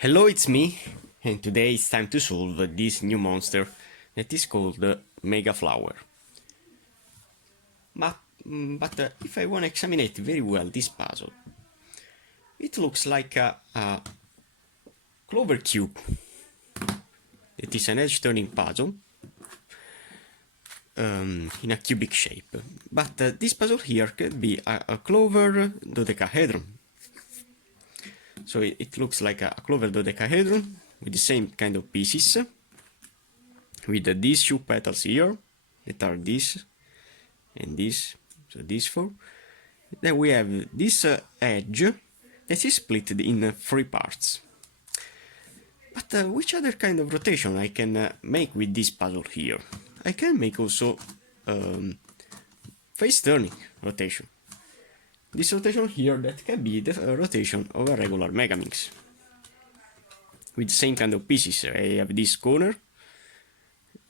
Hello, it's me, and today it's time to solve this new monster that is called Megaflower. But if I want to examine it very well, this puzzle, it looks like a clover cube. It is an edge-turning puzzle in a cubic shape. But this puzzle here could be a clover dodecahedron. So it looks like a clover dodecahedron with the same kind of pieces, with these two petals here, that are this and this, so these four. Then we have this edge that is split in three parts. But which other kind of rotation I can make with this puzzle here? I can make also face-turning rotation. This rotation here, that can be the rotation of a regular Megaminx. With the same kind of pieces, I have this corner,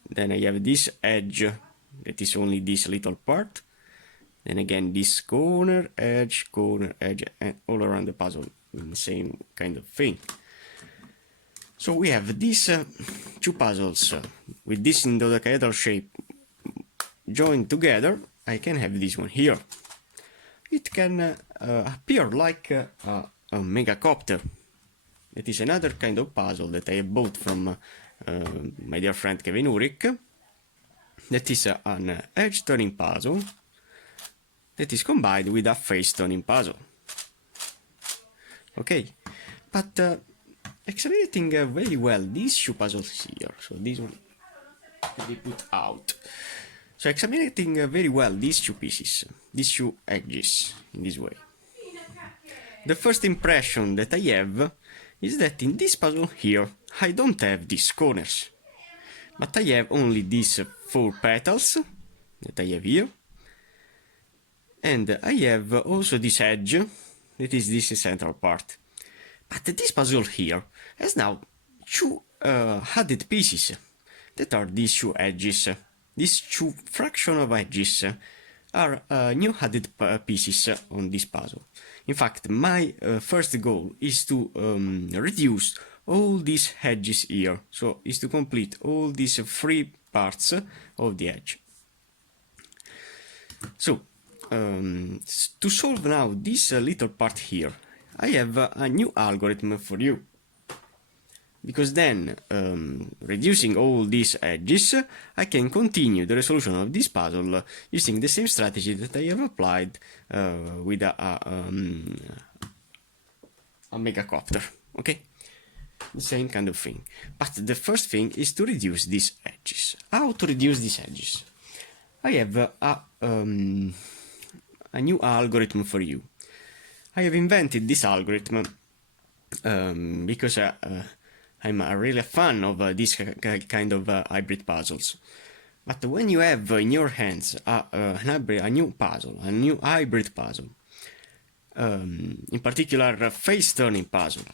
then I have this edge, that is only this little part, then again this corner, edge, and all around the puzzle, the same kind of thing. So we have these two puzzles with this in dodecahedral shape joined together. I can have this one here. It can appear like a mega copter. It is another kind of puzzle that I have bought from my dear friend Kevin Ulrich. That is an edge-turning puzzle that is combined with a face-turning puzzle. Okay, but examining very well these two puzzles here, so this one can be put out. So examining very well these two pieces, these two edges, in this way. The first impression that I have is that in this puzzle here, I don't have these corners, but I have only these four petals that I have here, and I have also this edge, that is this central part. But this puzzle here has now two added pieces, that are these two edges. These two fraction of edges are new added pieces on this puzzle. In fact, my first goal is to reduce all these edges here, so is to complete all these three parts of the edge. So, to solve now this little part here, I have a new algorithm for you. Because then, reducing all these edges, I can continue the resolution of this puzzle using the same strategy that I have applied with a Megacopter, okay? The same kind of thing. But the first thing is to reduce these edges. How to reduce these edges? I have a new algorithm for you. I have invented this algorithm because I'm really a fan of this kind of hybrid puzzles. But when you have in your hands a new puzzle, a new hybrid puzzle, in particular a face-turning puzzle,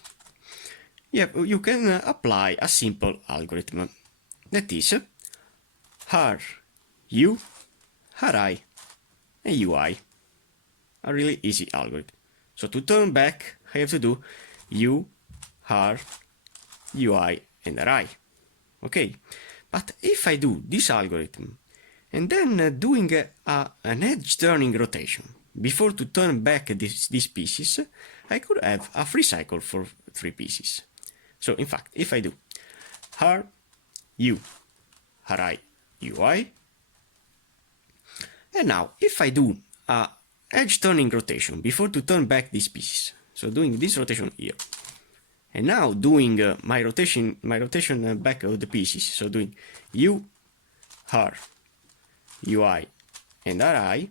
you can apply a simple algorithm. That is R, U, Ri, and UI. A really easy algorithm. So to turn back, I have to do U, R, UI, and Ri. Okay, but if I do this algorithm and then doing an edge-turning rotation before to turn back these pieces, I could have a free cycle for three pieces. So in fact, if I do R, U, Ri, UI, and now if I do a edge-turning rotation before to turn back these pieces, so doing this rotation here, and now doing my rotation back of the pieces, so doing U, R, UI, and Ri,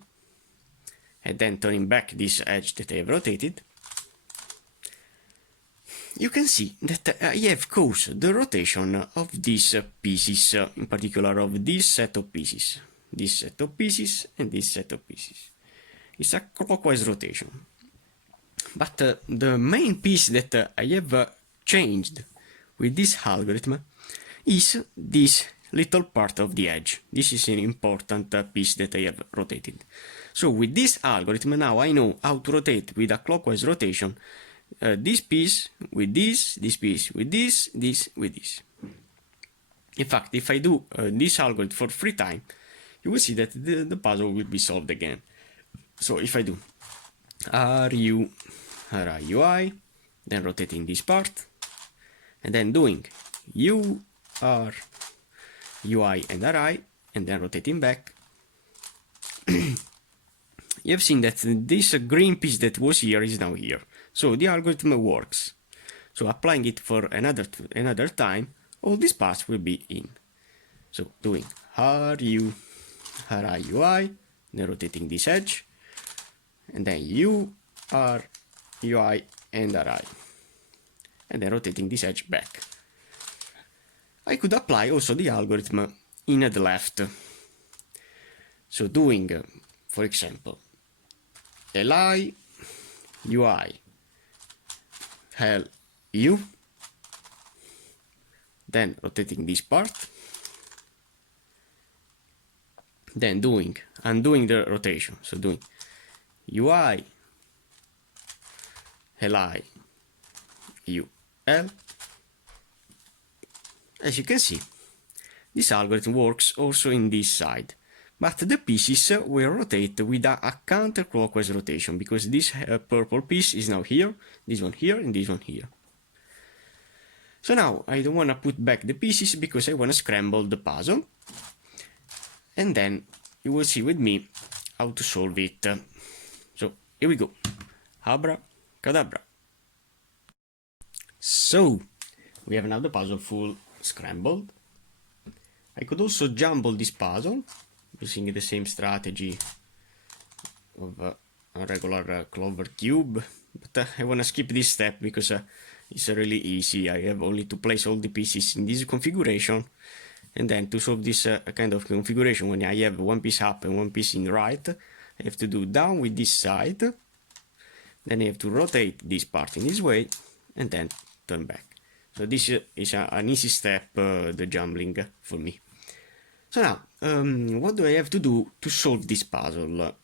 and then turning back this edge that I have rotated, you can see that I have caused the rotation of these pieces, in particular of this set of pieces, this set of pieces, and this set of pieces. It's a clockwise rotation. But the main piece that I have changed with this algorithm is this little part of the edge. This is an important piece that I have rotated. So with this algorithm now I know how to rotate with a clockwise rotation this piece with this piece with this with this. In fact, if I do this algorithm for 3 times, you will see that the puzzle will be solved again. So if I do RU, RI, then rotating this part, and then doing UR, UI and RI, and then rotating back, you have seen that this green piece that was here is now here. So the algorithm works. So applying it for another time, all these parts will be in. So doing RU, RI, UI, then rotating this edge, and then UR, UI, and RI, and then rotating this edge back. I could apply also the algorithm in the left. So doing, for example, LI, UI, LU, then rotating this part, then undoing the rotation, so doing UI, LI, UL. As you can see, this algorithm works also in this side, but the pieces will rotate with a counterclockwise rotation, because this purple piece is now here, this one here, and this one here. So now I don't want to put back the pieces because I want to scramble the puzzle, and then you will see with me how to solve it. So here we go. Abracadabra. So we have now the puzzle full scrambled. I could also jumble this puzzle using the same strategy of a regular clover cube, but I want to skip this step because it's really easy. I have only to place all the pieces in this configuration, and then to solve this kind of configuration, when I have one piece up and one piece in right, I have to do down with this side, then I have to rotate this part in this way, and then turn back. So this is an easy step, the jumbling for me. So now, what do I have to do to solve this puzzle?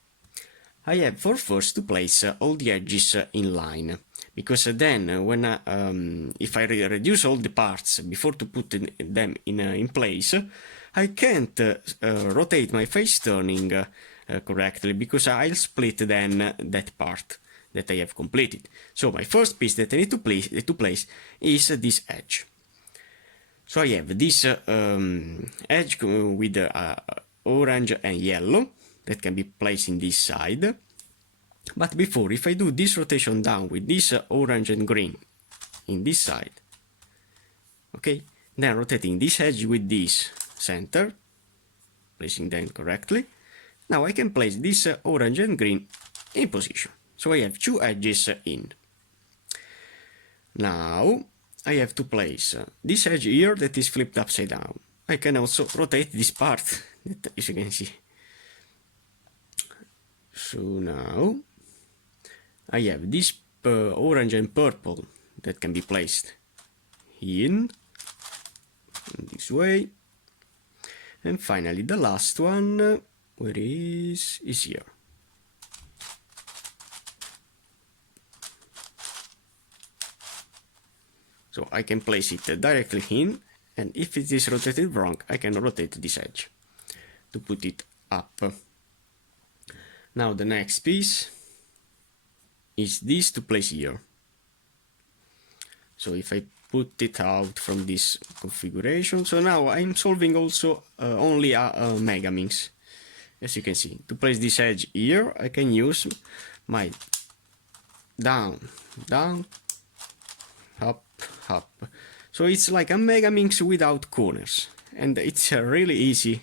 I have first to place all the edges in line, because then when if I reduce all the parts before to put them in place, I can't rotate my face turning correctly, because I'll split then that part that I have completed. So my first piece that I need to place is this edge. So I have this edge with orange and yellow that can be placed in this side. But before, if I do this rotation down with this orange and green in this side, okay, then rotating this edge with this center, placing them correctly, now I can place this orange and green in position. So I have 2 edges in. Now I have to place this edge here that is flipped upside down. I can also rotate this part, that, as you can see. So now I have this orange and purple that can be placed in this way. And finally the last one, where is here. So I can place it directly in, and if it is rotated wrong, I can rotate this edge to put it up. Now the next piece is this to place here. So if I put it out from this configuration, so now I'm solving also only a Megaminx. As you can see, to place this edge here, I can use my down, up, up. So it's like a Megaminx without corners, and it's a really easy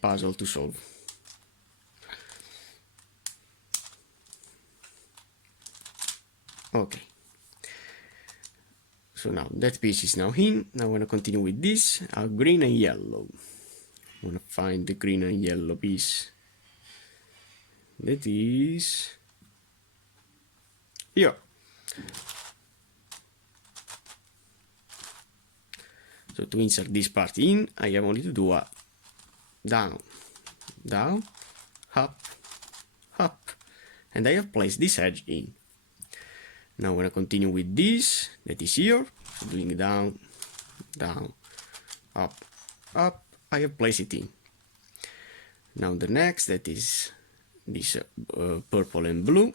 puzzle to solve. Okay. So now that piece is now in. Now I want to continue with this, green and yellow. I want to find the green and yellow piece. That is here. So to insert this part in, I have only to do a down, down, up, up, and I have placed this edge in. Now I'm gonna continue with this, that is here, so doing down, down, up, up, I have placed it in. Now the next, that is this purple and blue.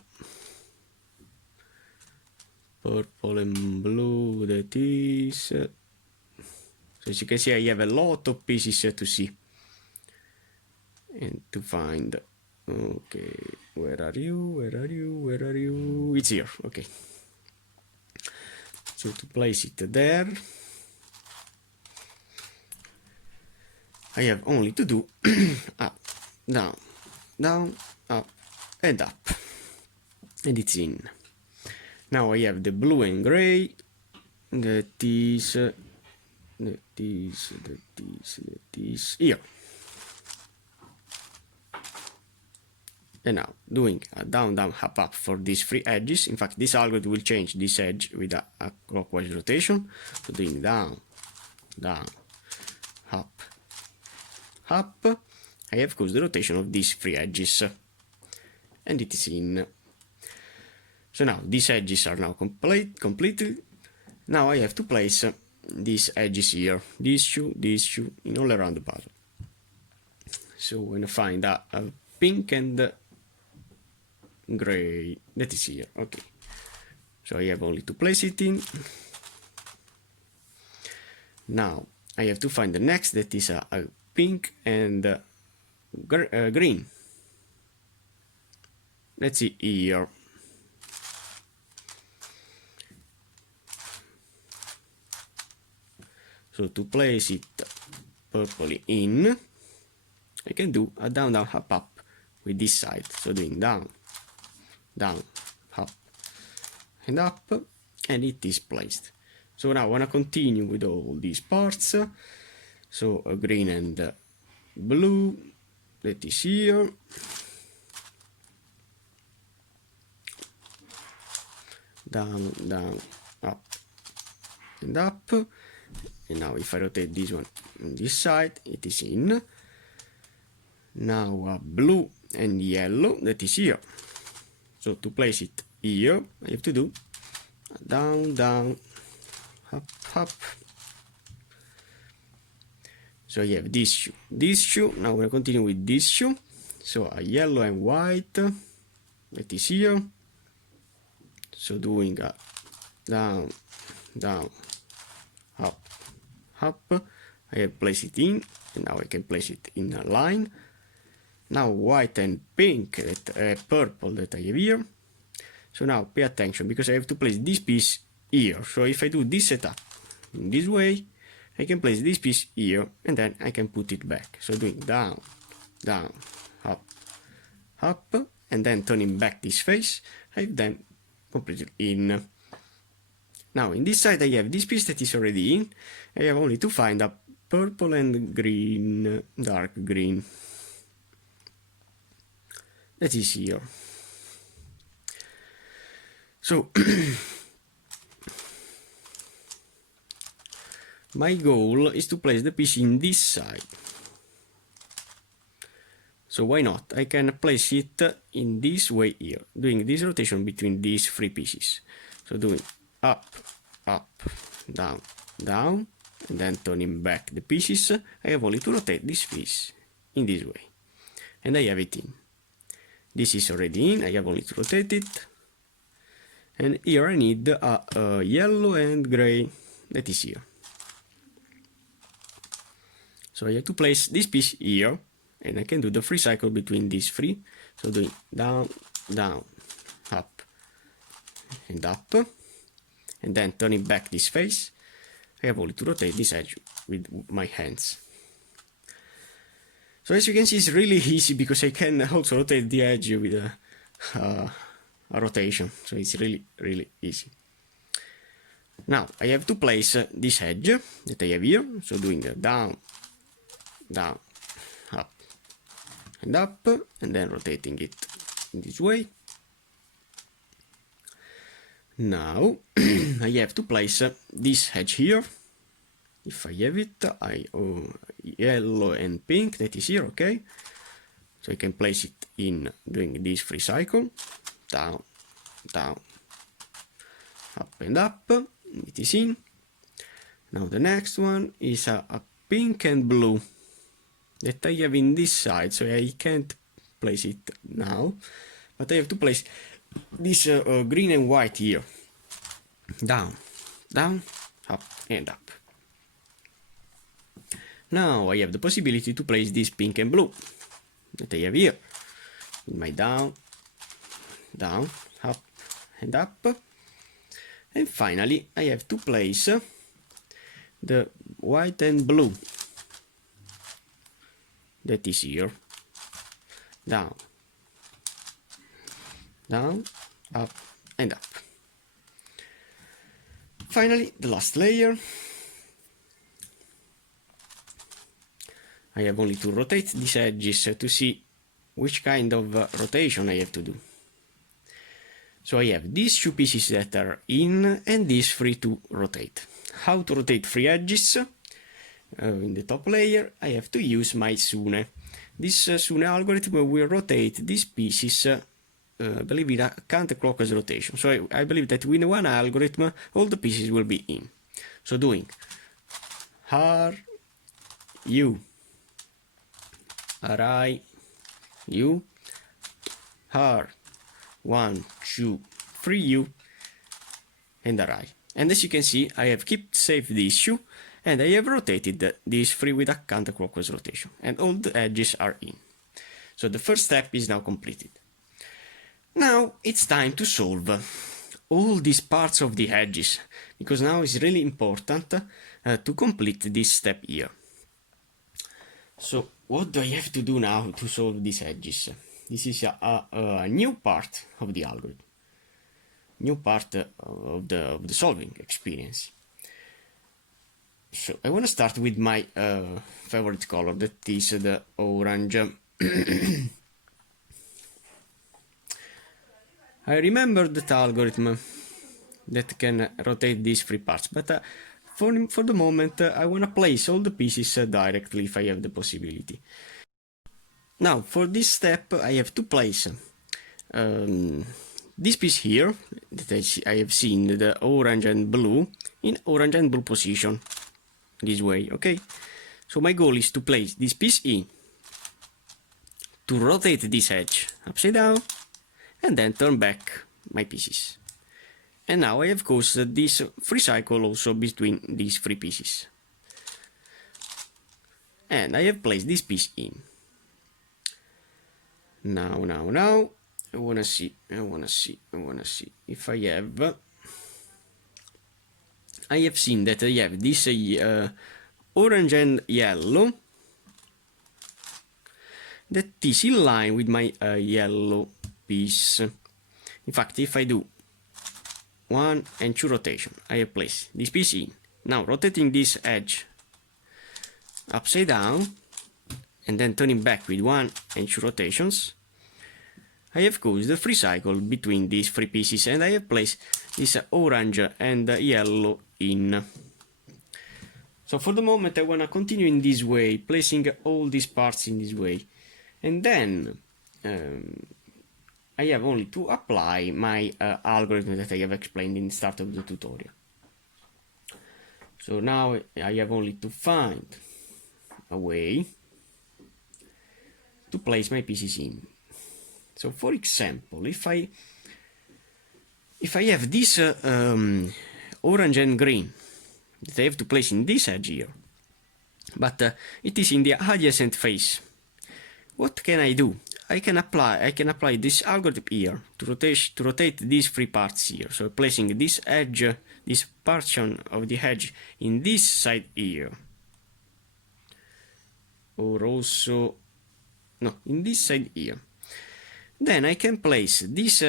Purple and blue, that is... so as you can see, I have a lot of pieces to see and to find. Okay, where are you? Where are you? Where are you? It's here. Okay. So to place it there, I have only to do up, down, down, up, and up, and it's in. Now I have the blue and gray. That is here. And now doing a down, down, up, up for these three edges. In fact, this algorithm will change this edge with a clockwise rotation. So doing down, down, up, up. I have caused the rotation of these three edges, and it is in. So now these edges are now completed. Now I have to place these edges here, these two, in all around the puzzle. So we're gonna find a pink and gray, that is here. Okay, so I have only to place it in. Now I have to find the next, that is a pink and green. Let's see here. So to place it purpley in, I can do a down, down, up, up with this side. So doing down, down, up, and up, and it is placed. So now I want to continue with all these parts. So a green and blue, that is here. Down, down, up, and up. And now if I rotate this one on this side, it is in. Now blue and yellow, that is here. So to place it here, I have to do down, down, up, up. So I have this shoe. Now we'll continue with this shoe. So a yellow and white, that is here. So doing a down, down, up, up. I have placed it in, and now I can place it in a line. Now white and pink, purple that I have here. So now pay attention, because I have to place this piece here. So if I do this setup in this way, I can place this piece here, and then I can put it back. So doing down, down, up, up, and then turning back this face, I have then completed in. Now in this side I have this piece that is already in. I have only to find a purple and green, dark green. That is here. So my goal is to place the piece in this side. So why not? I can place it in this way here, doing this rotation between these three pieces. So doing up, up, down, down, and then turning back the pieces. I have only to rotate this piece in this way, and I have it in. This is already in, I have only to rotate it. And here I need a yellow and gray, that is here. So I have to place this piece here, and I can do the free cycle between these three. So doing down, down, up, and up, and then turning back this face. I have only to rotate this edge with my hands. So as you can see, it's really easy, because I can also rotate the edge with a rotation. So it's really easy. Now I have to place this edge that I have here. So doing the down, down, up, and up, and then rotating it in this way. Now I have to place this edge here. If I have it, yellow and pink, that is here, okay? So I can place it in doing this free cycle, down, down, up and up, it is in. Now the next one is a pink and blue that I have in this side, so I can't place it now, but I have to place this green and white here. Down, down, up and up. Now I have the possibility to place this pink and blue that I have here. With my down, down, up and up. And finally I have to place the white and blue that is here. Down, down, up and up. Finally, the last layer. I have only to rotate these edges to see which kind of rotation I have to do. So I have these two pieces that are in and these three to rotate. How to rotate three edges? In the top layer I have to use my Sune. This Sune algorithm will rotate these pieces, I believe, in a counterclockwise rotation. So I believe that with one algorithm all the pieces will be in. So doing R, U, R, U, R, 1, 2, 3 U, and R. And as you can see, I have kept safe the issue, and I have rotated these three with a counterclockwise rotation, and all the edges are in. So the first step is now completed. Now it's time to solve all these parts of the edges, because now it's really important to complete this step here. So what do I have to do now to solve these edges? This is a new part of the algorithm, new part of the solving experience. So I want to start with my favorite color, that is the orange. I remember that algorithm that can rotate these three parts, but for the moment I want to place all the pieces directly if I have the possibility. Now for this step I have to place this piece here that I have seen, the orange and blue, in orange and blue position, this way, okay? So my goal is to place this piece in, to rotate this edge upside down, and then turn back my pieces. And now I have caused this free cycle also between these three pieces. And I have placed this piece in. Now, I wanna see if I have seen that I have this orange and yellow that is in line with my yellow piece. In fact, if I do 1 and 2 rotation, I have placed this piece in. Now rotating this edge upside down and then turning back with 1 and 2 rotations, I have caused the free cycle between these three pieces, and I have placed this orange and yellow in. So for the moment I want to continue in this way, placing all these parts in this way, and then I have only to apply my algorithm that I have explained in the start of the tutorial. So now I have only to find a way to place my pieces in. So for example, if I have this orange and green that I have to place in this edge here, but it is in the adjacent face, what can I do? I can apply this algorithm here to rotate these three parts here. So placing this edge, this portion of the edge in this side here, or also in this side here. Then I can place this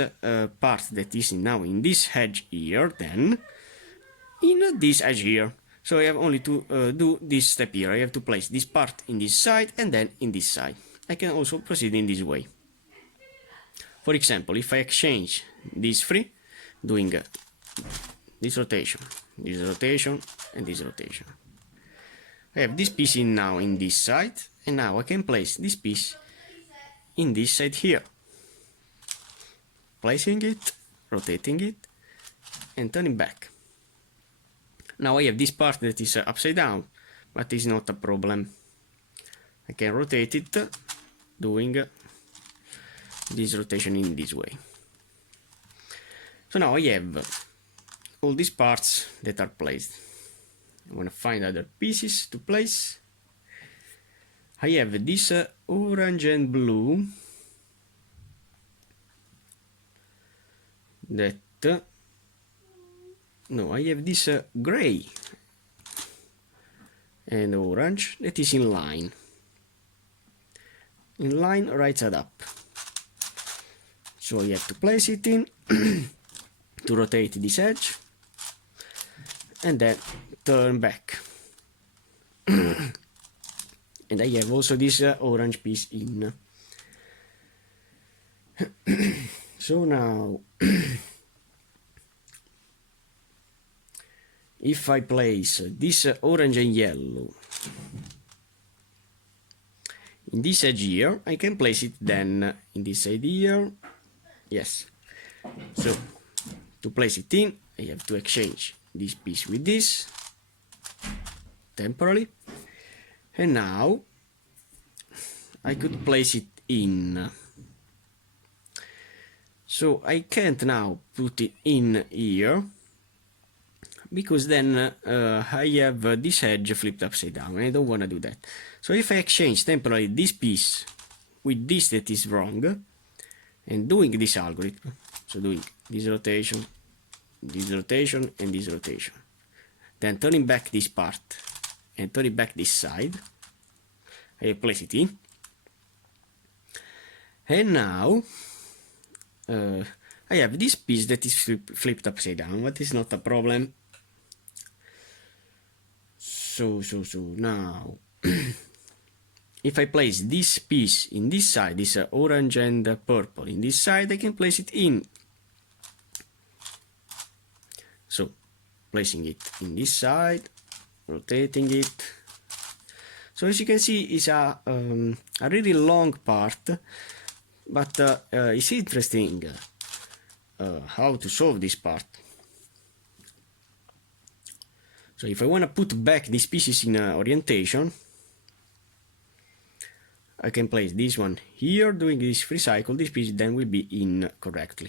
part that is now in this edge here, then in this edge here. So I have only to do this step here. I have to place this part in this side and then in this side. I can also proceed in this way. For example, if I exchange these three, doing this rotation, and this rotation, I have this piece now in this side, and now I can place this piece in this side here. Placing it, rotating it, and turning back. Now I have this part that is upside down, but is not a problem. I can rotate it doing this rotation in this way. So now I have all these parts that are placed. I want to find other pieces to place. I have this orange and blue that no, I have this gray and orange that is in line right side up. So I have to place it in to rotate this edge and then turn back. And I have also this orange piece in. So now if I place this orange and yellow in this edge here, I can place it then in this side here. Yes. So to place it in, I have to exchange this piece with this temporarily, and now I could place it in. So I can't now put it in here because then I have this edge flipped upside down and I don't want to do that. So if I exchange temporarily this piece with this that is wrong and doing this algorithm, so doing this rotation, and this rotation, then turning back this part and turning back this side, I place it in, and now I have this piece that is flipped upside down, but it's not a problem. So now if I place this piece in this side, this orange and purple in this side, I can place it in. So placing it in this side, rotating it. So as you can see, it's a really long part, but it's interesting how to solve this part. So if I want to put back these pieces in orientation, I can place this one here, doing this free cycle, this piece then will be in correctly.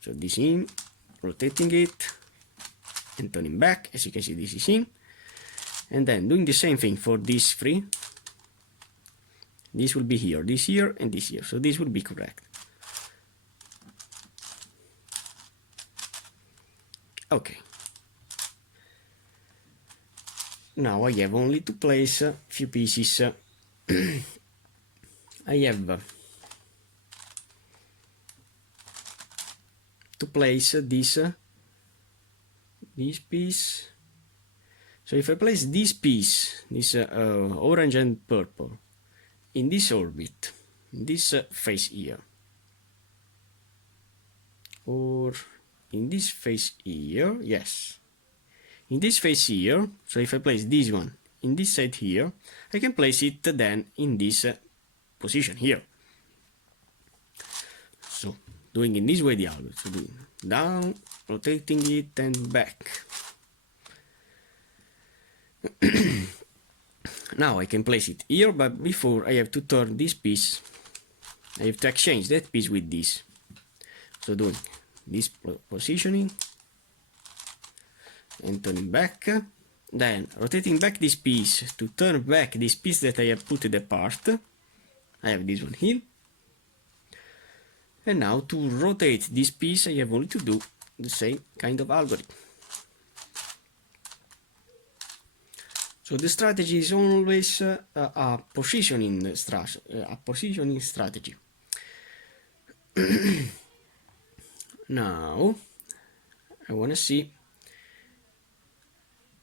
So this in, rotating it, and turning back, as you can see this is in, and then doing the same thing for this free. This will be here, this here, and this here, so this will be correct. Okay. Now I have only to place a few pieces. I have to place this piece. So if I place this piece, this orange and purple, in this orbit, in this face here, or in this face here, yes, in this face here, so if I place this one in this side here, I can place it then in this position here. So doing in this way the algorithm, so doing down, rotating it and back. Now I can place it here, but before I have to turn this piece, I have to exchange that piece with this. So doing this positioning and turning back, then rotating back this piece to turn back this piece that I have put apart. I have this one here, and now to rotate this piece I have only to do the same kind of algorithm. So the strategy is always a positioning strategy. Now I want to see,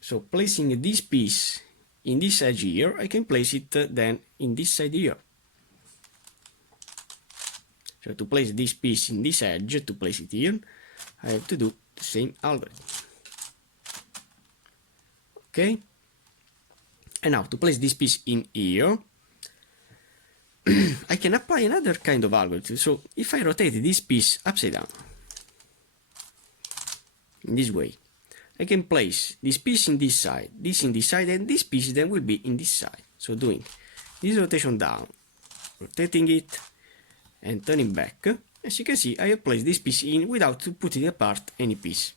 so placing this piece in this edge here, I can place it then in this side here. So to place this piece in this edge, to place it here, I have to do the same algorithm. Okay, and now to place this piece in here, I can apply another kind of algorithm. So if I rotate this piece upside down, in this way. I can place this piece in this side, this in this side, and this piece then will be in this side. So doing this rotation down, rotating it, and turning back. As you can see, I have placed this piece in without putting apart any piece.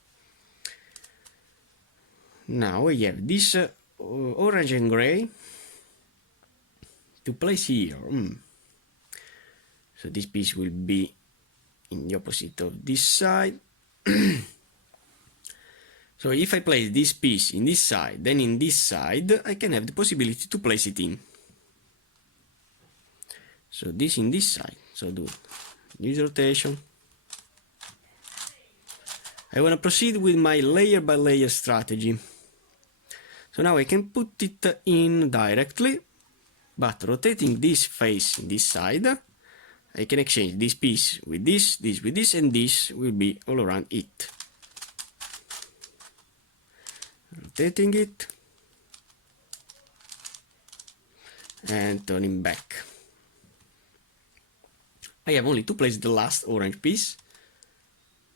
Now I have this orange and gray to place here. So this piece will be in the opposite of this side. So if I place this piece in this side, then in this side, I can have the possibility to place it in. So this in this side. So do this rotation. I want to proceed with my layer by layer strategy. So now I can put it in directly, but rotating this face in this side, I can exchange this piece with this with this, and this will be all around it. Rotating it and turning back. I have only to place the last orange piece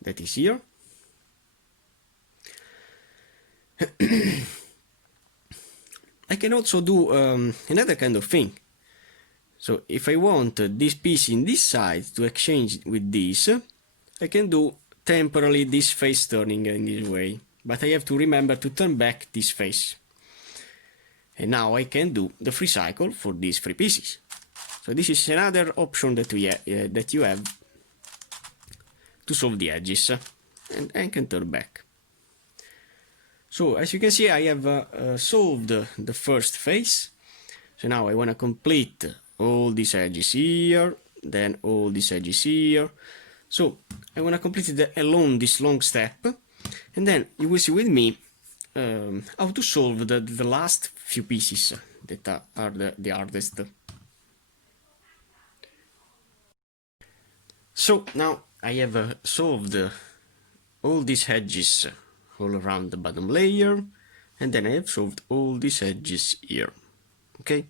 that is here. I can also do another kind of thing. So if I want this piece in this side to exchange with this, I can do temporarily this face turning in this way. But I have to remember to turn back this face. And now I can do the free cycle for these three pieces. So this is another option that you have to solve the edges, and I can turn back. So as you can see, I have solved the first phase. So now I want to complete all these edges here, then all these edges here. So I want to complete it along this long step, and then you will see with me how to solve the last few pieces that are the hardest. So now I have solved all these edges all around the bottom layer, and then I have solved all these edges here. Okay,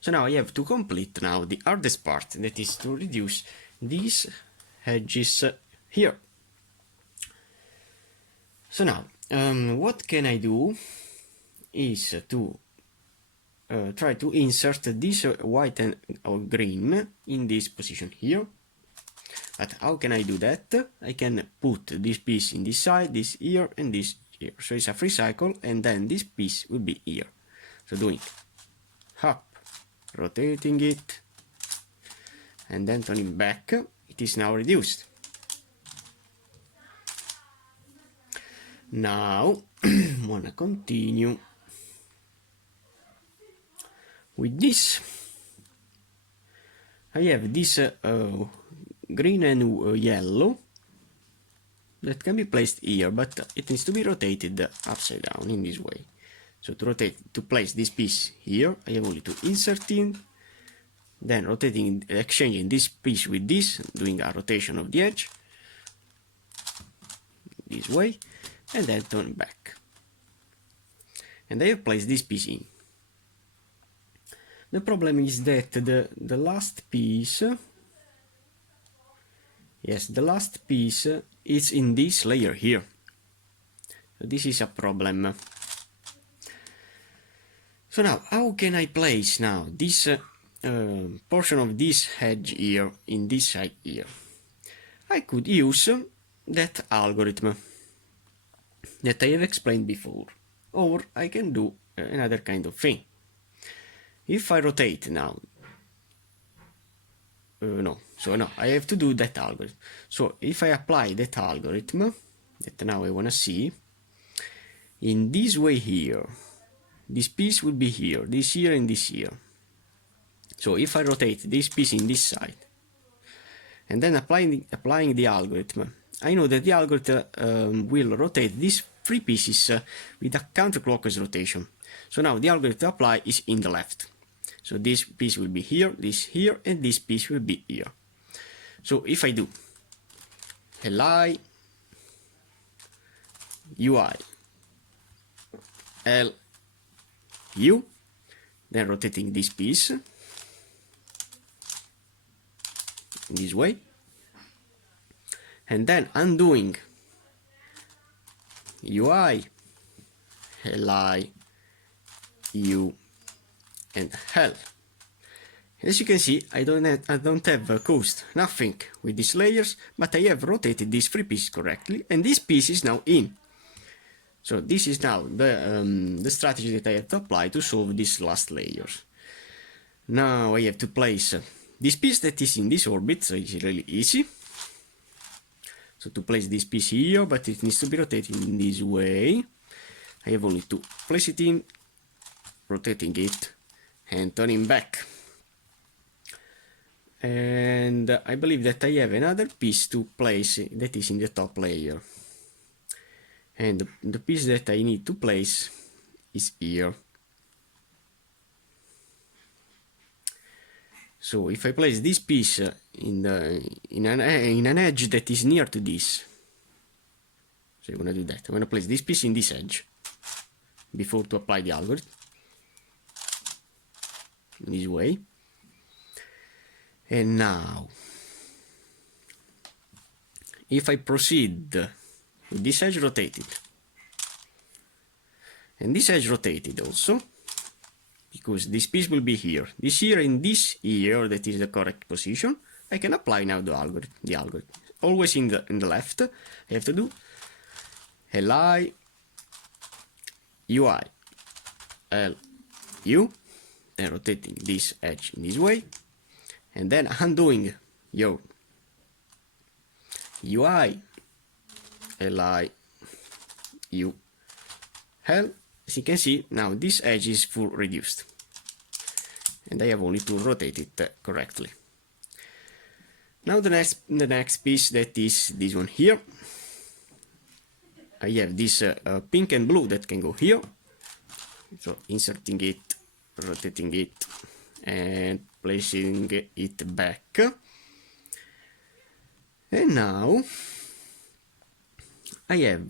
so now I have to complete now the hardest part, that is to reduce these edges here. So now what can I do is to try to insert this white and green in this position here. But how can I do that? I can put this piece in this side, this here, and this here. So it's a free cycle, and then this piece will be here. So doing up, rotating it, and then turning back, it is now reduced. Now, I want to continue with this. I have this green and yellow that can be placed here, but it needs to be rotated upside down in this way. So to place this piece here, I have only to insert in, then rotating, exchanging this piece with this, doing a rotation of the edge this way, and then turn back. And I have placed this piece in. The problem is that the last piece, yes, the last piece is in this layer here. So this is a problem. So now, how can I place now this portion of this edge here in this side here? I could use that algorithm that I have explained before, or I can do another kind of thing. If I rotate now, I have to do that algorithm. So if I apply that algorithm, that now I want to see, in this way here, this piece will be here, this here, and this here. So if I rotate this piece in this side, and then applying the algorithm, I know that the algorithm will rotate these three pieces with a counterclockwise rotation. So now the algorithm to apply is in the left. So this piece will be here, this here, and this piece will be here. So if I do Li, UI, L, U, then rotating this piece in this way, and then undoing UI, li, u, and hell. As you can see, I don't have caused nothing with these layers, but I have rotated these three pieces correctly, and this piece is now in. So this is now the strategy that I have to apply to solve these last layers. Now I have to place this piece that is in this orbit, so it's really easy. So to place this piece here, but it needs to be rotated in this way. I have only to place it in, rotating it, and turning back. And I believe that I have another piece to place that is in the top layer. And the piece that I need to place is here. So if I place this piece in an edge that is near to this, so I'm gonna do that. I'm gonna place this piece in this edge before to apply the algorithm in this way. And now, if I proceed with this edge rotated, and this edge rotated also, because this piece will be here, this here and this here, that is the correct position, I can apply now the algorithm. Always in the left, I have to do li, ui, l, u, then rotating this edge in this way, and then undoing your UI, li, u, l. As you can see, now this edge is full reduced, and I have only to rotate it correctly. Now the next piece, that is this one here. I have this pink and blue that can go here, so inserting it, rotating it, and placing it back. And now I have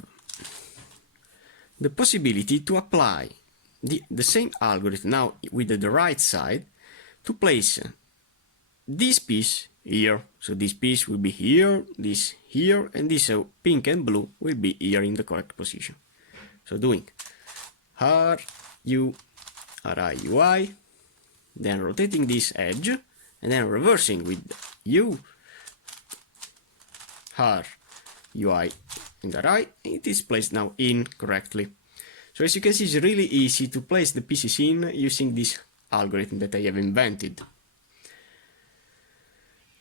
the possibility to apply the same algorithm now with the right side to place this piece here. So this piece will be here, this here, and this pink and blue will be here in the correct position. So doing R, U, R, I, U, I, then rotating this edge, and then reversing with U, R, UI, and RI, it is placed now in correctly. So as you can see, it's really easy to place the pieces in using this algorithm that I have invented.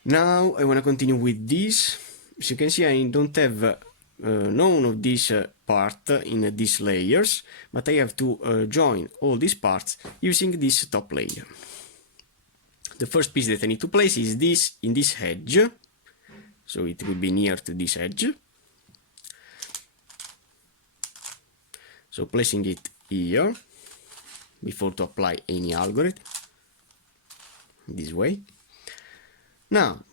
Now I want to continue with this. As you can see, I don't have none of this part in these layers, but I have to join all these parts using this top layer. The first piece that I need to place is this in this edge, so it will be near to this edge. So placing it here before to apply any algorithm, this way. Now,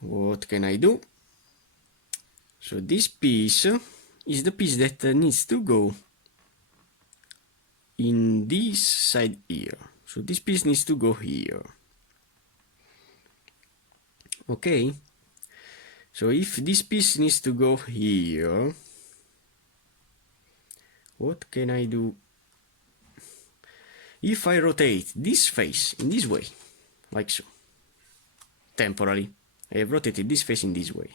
what can I do? So this piece is the piece that needs to go in this side here. So this piece needs to go here. Okay? So if this piece needs to go here, what can I do? If I rotate this face in this way, like so, temporarily, I have rotated this face in this way.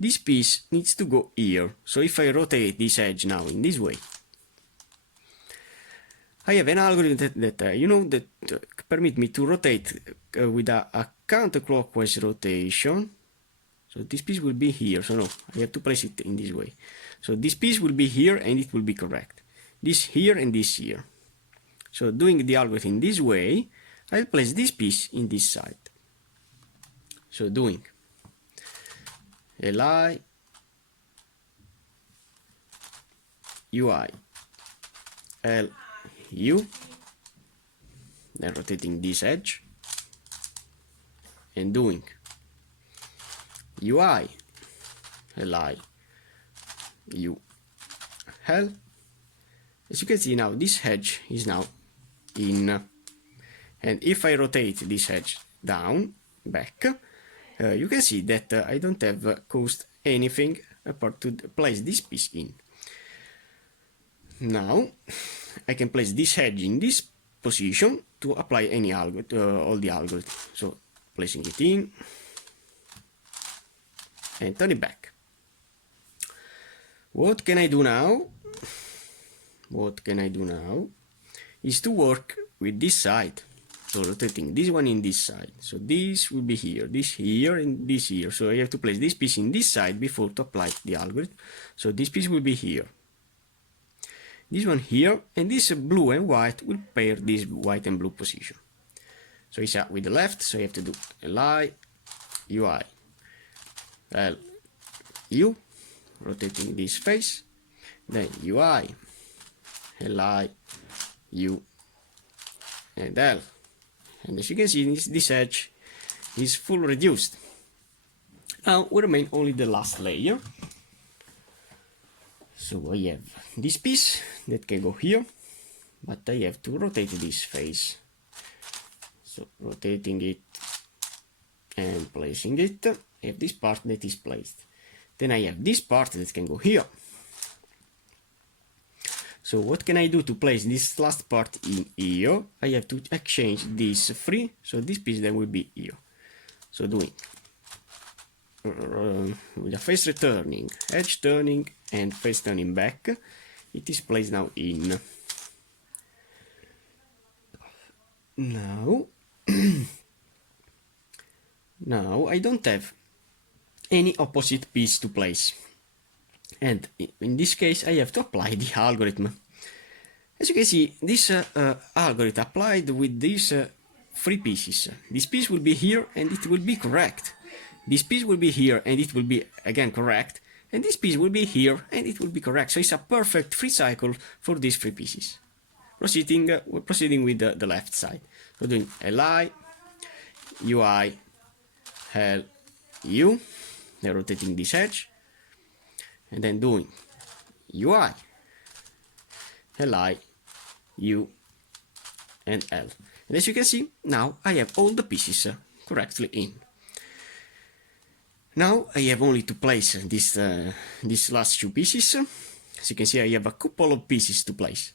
This piece needs to go here. So if I rotate this edge now in this way, I have an algorithm that permit me to rotate with a counterclockwise rotation. So this piece will be here. So no, I have to place it in this way. So this piece will be here and it will be correct. This here and this here. So doing the algorithm this way, I'll place this piece in this side. So doing li, ui, l, u, then rotating this edge, and doing UI, li, u, l. As you can see now, this edge is now in, and if I rotate this edge down, back, you can see that I don't have caused anything apart to place this piece in. Now I can place this edge in this position to apply any algorithm, all the algorithm. So placing it in and turn it back. What can I do now? What can I do now is to work with this side. So rotating this one in this side. So this will be here, this here, and this here. So I have to place this piece in this side before to apply the algorithm. So this piece will be here. This one here, and this blue and white will pair this white and blue position. So it's with the left, so you have to do Li, UI, L, U, rotating this face, then UI, Li, U, and L. And as you can see, this edge is full reduced. Now we remain only the last layer. So I have this piece that can go here, but I have to rotate this face. So rotating it and placing it, I have this part that is placed. Then I have this part that can go here. So what can I do to place this last part in here? I have to exchange this free, so this piece then will be here. So doing with a face returning, edge turning, and face turning back, it is placed now in. Now, now I don't have any opposite piece to place. And in this case, I have to apply the algorithm. As you can see, this algorithm applied with these three pieces. This piece will be here and it will be correct. This piece will be here and it will be again correct. And this piece will be here and it will be correct. So it's a perfect free cycle for these three pieces. We're proceeding with the left side. So doing Li, UI, L, U, then rotating this edge. And then doing UI, Li, U, and L. And as you can see, now I have all the pieces correctly in. Now I have only to place these last two pieces. As you can see, I have a couple of pieces to place.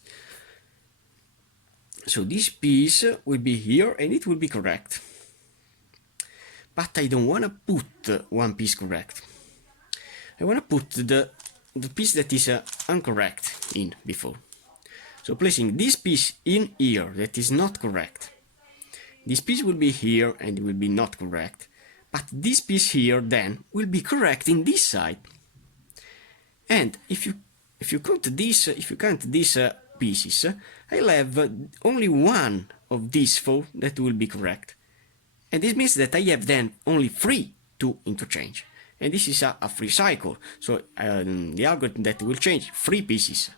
So this piece will be here and it will be correct. But I don't want to put one piece correct. I want to put the piece that is incorrect in before. So placing this piece in here that is not correct. This piece will be here and it will be not correct. But this piece here then will be correct in this side. And if you count these pieces, I'll have only one of these four that will be correct. And this means that I have then only 3 to interchange. And this is a free cycle, so the algorithm that will change 3 pieces.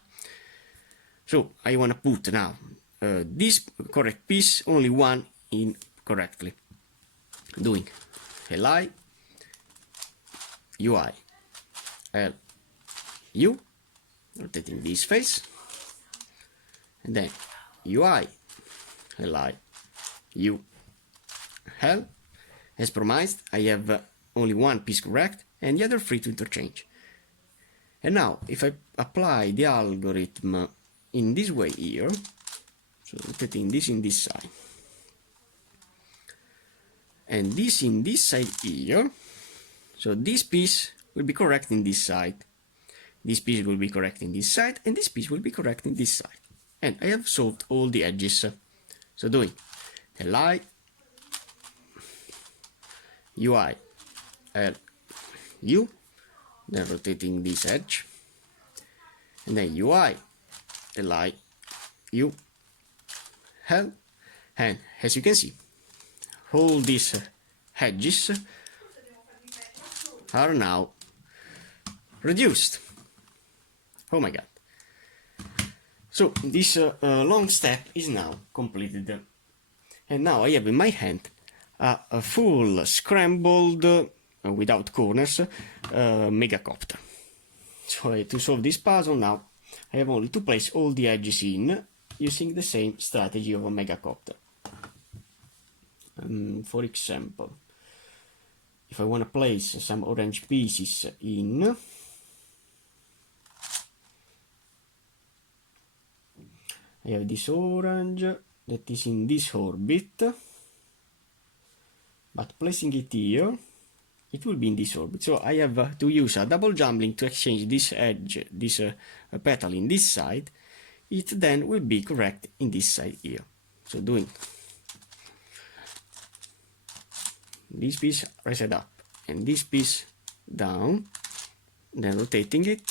So I want to put now this correct piece, only one in correctly. Doing Li, UI, L, U, rotating this face, and then UI, Li, U, L. As promised, I have only one piece correct and the other 3 to interchange. And now if I apply the algorithm in this way here, so rotating this in this side and this in this side here, so this piece will be correct in this side, this piece will be correct in this side, and this piece will be correct in this side. And I have solved all the edges. So doing Li, UI, L, U, then rotating this edge, and then UI, Li, U, L, and as you can see, all these edges are now reduced. Oh my god. So this long step is now completed. And now I have in my hand a full scrambled, without corners, Megacopter. So to solve this puzzle now, I have only to place all the edges in, using the same strategy of a Megacopter. For example, if I want to place some orange pieces in, I have this orange that is in this orbit, but placing it here, it will be in this orbit. So I have to use a double jumbling to exchange this edge, this petal in this side. It then will be correct in this side here. So doing this piece raised up and this piece down, then rotating it.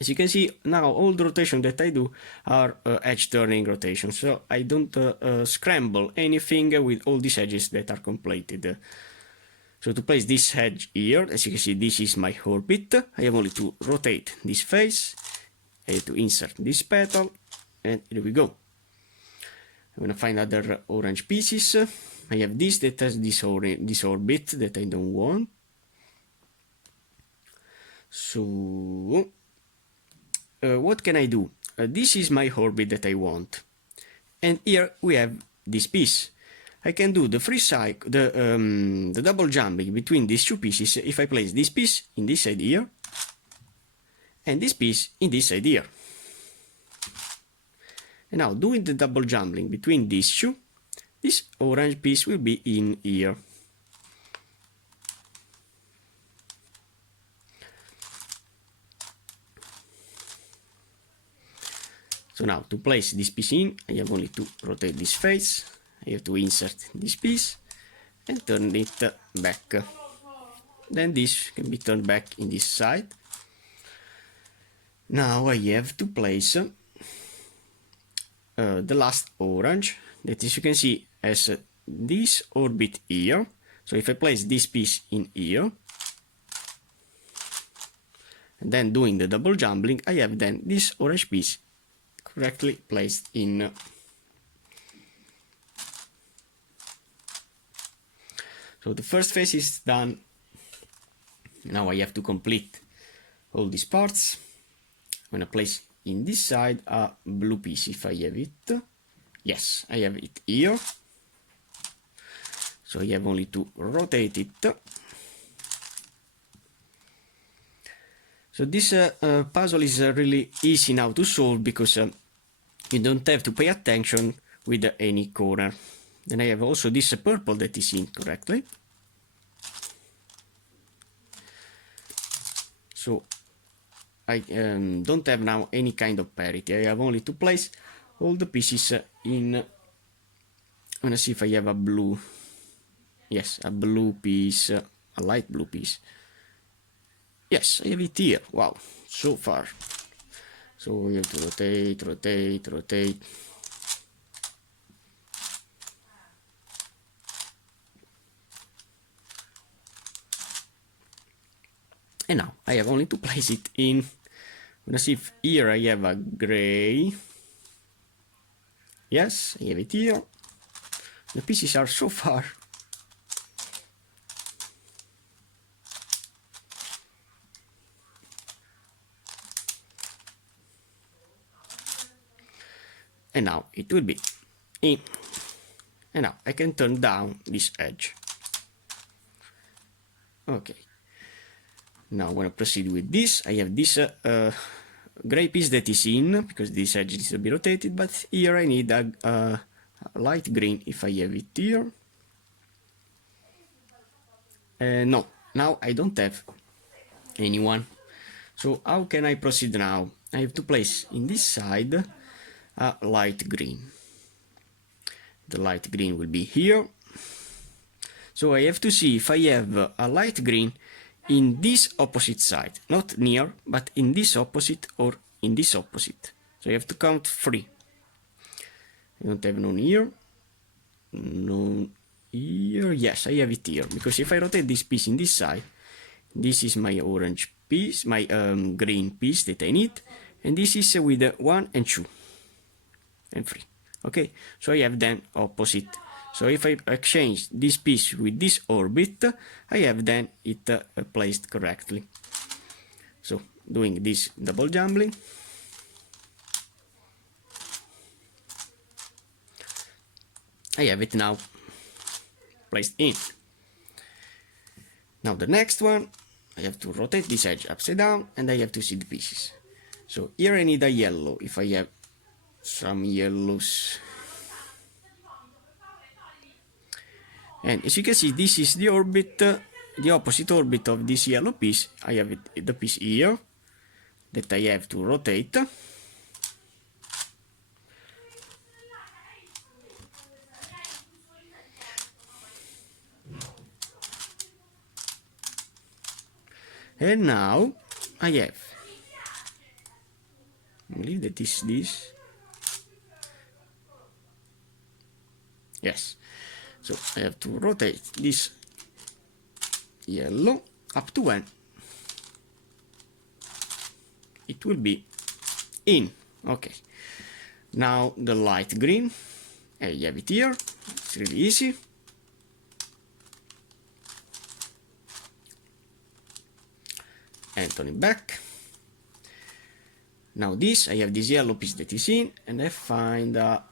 As you can see, now all the rotation that I do are edge turning rotations, so I don't scramble anything with all these edges that are completed. So to place this edge here, as you can see, this is my orbit. I have only to rotate this face, I have to insert this petal, and here we go. I'm gonna find other orange pieces. I have this that has this orbit that I don't want. So what can I do? This is my orbit that I want, and here we have this piece. I can do the free cycle, the double jumping between these two pieces if I place this piece in this side here and this piece in this side here. And now doing the double jumbling between these two, this orange piece will be in here. So now to place this piece in, I have only to rotate this face, I have to insert this piece and turn it back. Then this can be turned back in this side. Now I have to place the last orange that, as you can see, has this orbit here. So if I place this piece in here and then doing the double jumbling, I have then this orange piece correctly placed in. So the first phase is done. Now I have to complete all these parts. I'm gonna place in this side a blue piece if I have it. Yes, I have it here. So I have only to rotate it. So this puzzle is really easy now to solve because you don't have to pay attention with any corner. Then I have also this purple that is in correctly. So I don't have now any kind of parity. I have only to place all the pieces in. I'm gonna see if I have a blue. Yes, a blue piece, a light blue piece. Yes, I have it here. Wow, so far. So we have to rotate, rotate, rotate. And now I have only to place it in. I'm gonna see if here I have a gray. Yes, I have it here. The pieces are so far. And now it will be in. And now I can turn down this edge. Okay. Now I'm going to proceed with this. I have this gray piece that is in, because this edge needs to be rotated, but here I need a light green if I have it here. No, now I don't have anyone. So how can I proceed now? I have to place in this side a light green. The light green will be here. So I have to see if I have a light green in this opposite side, not near, but in this opposite or in this opposite. So I have to count 3. I don't have none here, none here. Yes, I have it here, because if I rotate this piece in this side, this is my orange piece, my green piece that I need, and this is with 1 and 2 and 3. Okay, so I have then opposite. So if I exchange this piece with this orbit, I have then it placed correctly. So doing this double jumbling. I have it now placed in. Now the next one, I have to rotate this edge upside down and I have to see the pieces. So here I need a yellow if I have some yellows. And as you can see, this is the orbit, the opposite orbit of this yellow piece. I have the piece here that I have to rotate. And now I have, I believe that is this. Yes. So I have to rotate this yellow up to when it will be in. Okay. Now the light green. I have it here. It's really easy. And turn it back. Now this, I have this yellow piece that is in, and I find a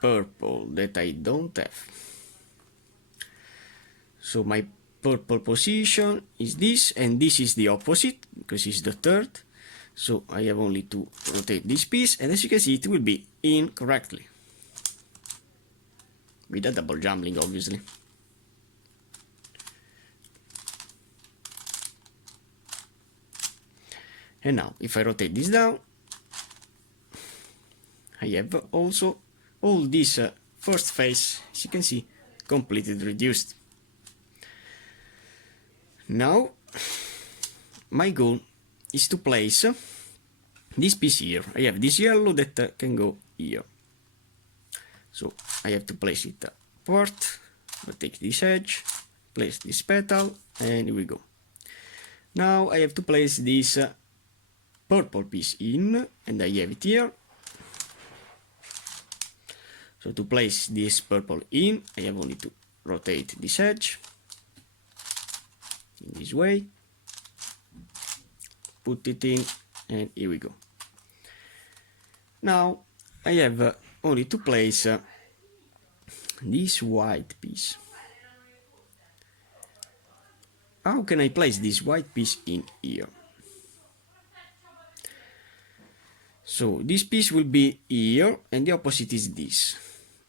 purple that I don't have. So my purple position is this, and this is the opposite, because it's the third. So I have only to rotate this piece, and as you can see, it will be in correctly. With a double jumbling, obviously. And now, if I rotate this down, I have also all this first face, as you can see, completely reduced. Now, my goal is to place this piece here. I have this yellow that can go here. So I have to place it apart, rotate this edge, place this petal, and here we go. Now I have to place this purple piece in, and I have it here. So to place this purple in, I have only to rotate this edge in this way, put it in, and here we go. Now I have only to place this white piece. How can I place this white piece in here? So this piece will be here, and the opposite is this.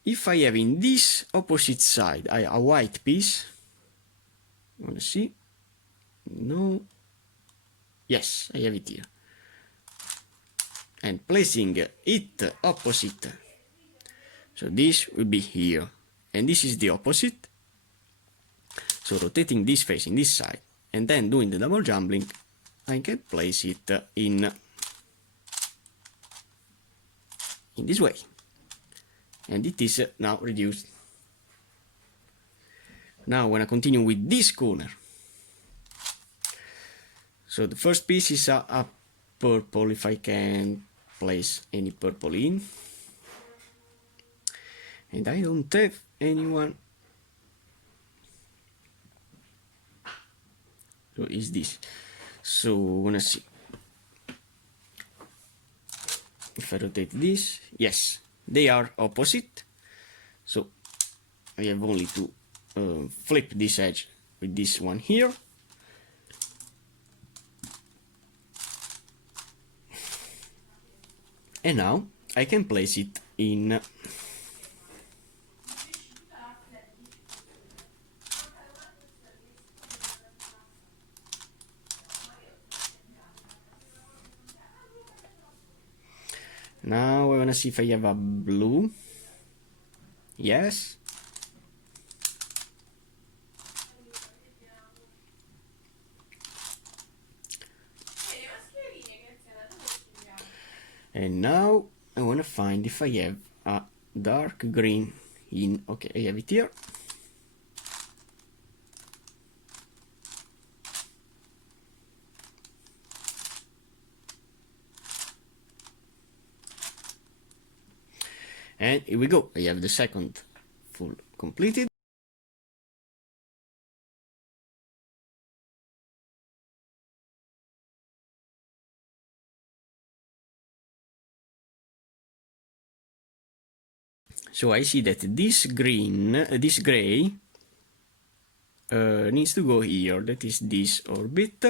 If I have in this opposite side a white piece, wanna see? No. Yes, I have it here. And placing it opposite. So this will be here, and this is the opposite. So rotating this facing this side, and then doing the double jumbling, I can place it in this way, and it is now reduced. Now when I continue with this corner, so the first piece is a purple, if I can place any purple in, and I don't have anyone. So is this. So wanna see. If I rotate this, yes, they are opposite. So I have only to flip this edge with this one here. And now I can place it in. Now I wanna see if I have a blue. Yes. And now I wanna find if I have a dark green in. Okay, I have it here. And here we go, I have the second full completed. So I see that this green, this gray, needs to go here, that is this orbit.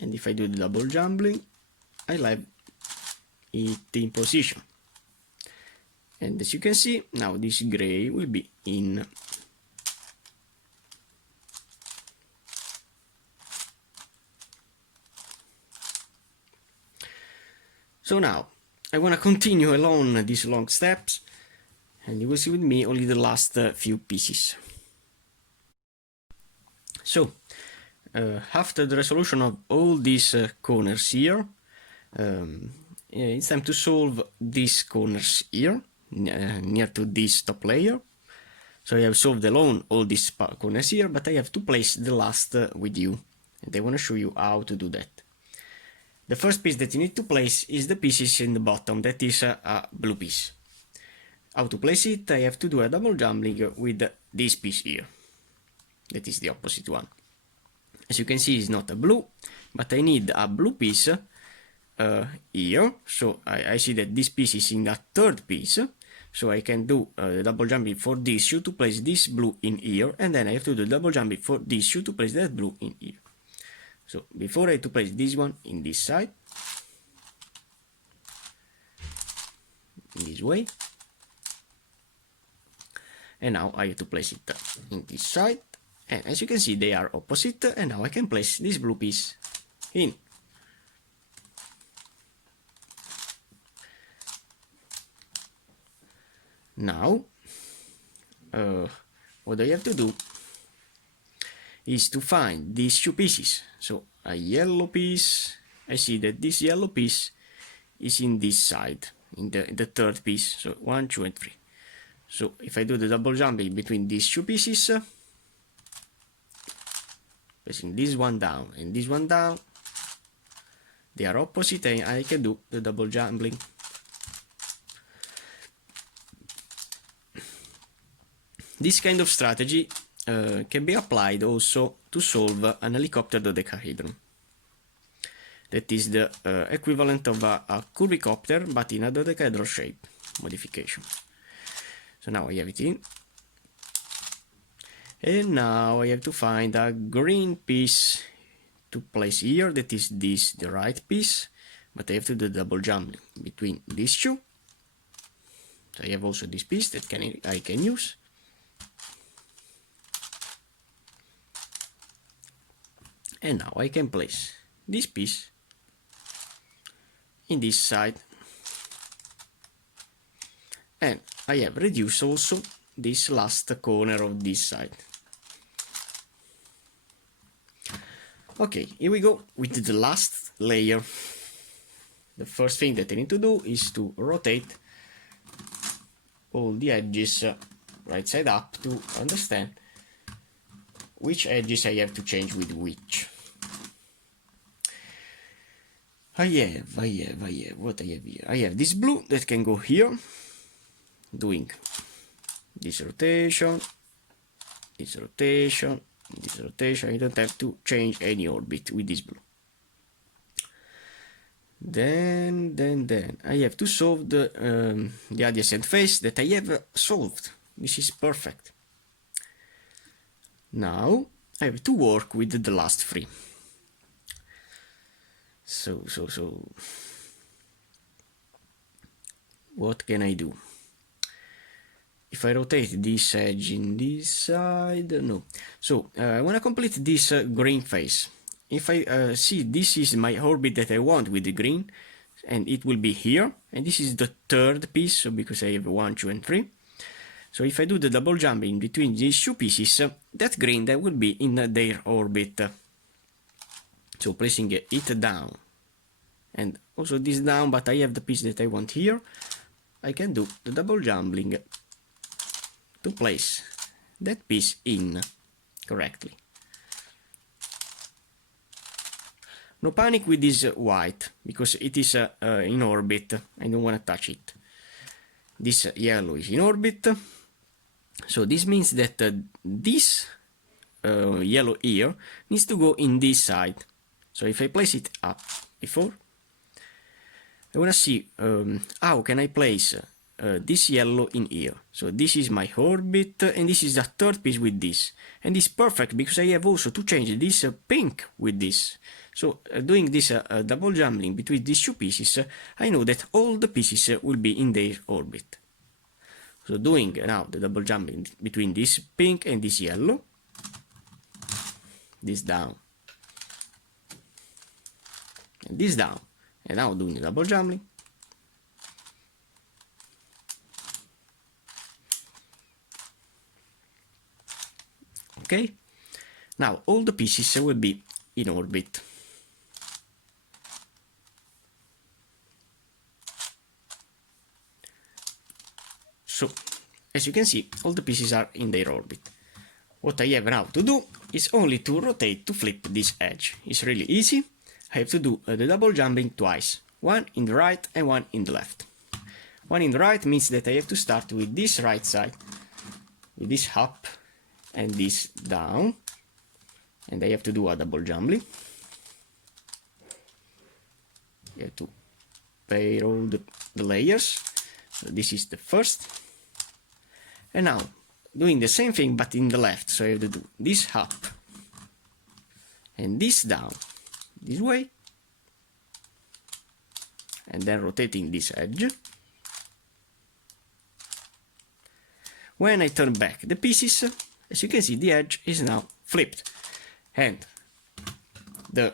And if I do the double jumbling, it in position. And as you can see, now this gray will be in. So now, I want to continue along these long steps, and you will see with me only the last few pieces. So, after the resolution of all these corners here, it's time to solve these corners here, near to this top layer. So I have solved alone all these corners here, but I have to place the last with you, and I want to show you how to do that. The first piece that you need to place is the pieces in the bottom, that is a blue piece. How to place it? I have to do a double jumbling with this piece here, that is the opposite one. As you can see, it's not a blue, but I need a blue piece here, so I see that this piece is in the third piece, so I can do double jumping for this shoe to place this blue in here, and then I have to do double jumping for this shoe to place that blue in here. So before I have to place this one in this side, in this way, and now I have to place it in this side, and as you can see they are opposite, and now I can place this blue piece in. Now, what I have to do is to find these two pieces. So a yellow piece, I see that this yellow piece is in this side, in the third piece, so 1, 2, and 3. So if I do the double jumping between these two pieces, placing this one down and this one down, they are opposite, and I can do the double jumbling. This kind of strategy can be applied also to solve an helicopter dodecahedron. That is the equivalent of a curvicopter, but in a dodecahedron shape modification. So now I have it in. And now I have to find a green piece to place here, that is this, the right piece, but I have to do double jumping between these two. So I have also this piece that I can use. And now I can place this piece in this side. And I have reduced also this last corner of this side. Okay, here we go with the last layer. The first thing that I need to do is to rotate all the edges right side up to understand which edges I have to change with which. What I have here? I have this blue that can go here, doing this rotation, this rotation, this rotation. I don't have to change any orbit with this blue. Then I have to solve the adjacent face that I have solved. This is perfect. Now I have to work with the last three. So what can I do? If I rotate this edge in this side, no. So I want to complete this green face. If I see this is my orbit that I want with the green, and it will be here, and this is the third piece, so because I have 1, 2, and 3. So if I do the double jumping between these two pieces, that green that will be in their orbit. So placing it down, and also this down, but I have the piece that I want here, I can do the double jumbling to place that piece in correctly. No panic with this white, because it is in orbit. I don't want to touch it. This yellow is in orbit, so this means that this yellow here needs to go in this side. So if I place it up before, I want to see how can I place this yellow in here. So this is my orbit, and this is the third piece with this. And it's perfect because I have also to change this pink with this. So doing this double jumbling between these two pieces, I know that all the pieces will be in their orbit. So doing now the double jumbling between this pink and this yellow, this down, and this down, and now doing the double jumbling. Okay, now all the pieces will be in orbit. So, as you can see, all the pieces are in their orbit. What I have now to do is only to rotate to flip this edge. It's really easy. I have to do the double jumping twice, one in the right and one in the left. One in the right means that I have to start with this right side, with this up and this down, and I have to do a double jumbling. You have to pair all the layers. So this is the first. And now, doing the same thing but in the left, so I have to do this up and this down, this way, and then rotating this edge. When I turn back the pieces, as you can see, the edge is now flipped, and the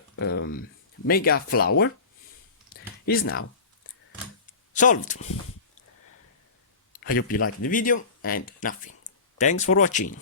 Megaflower is now solved. I hope you liked the video, and nothing. Thanks for watching.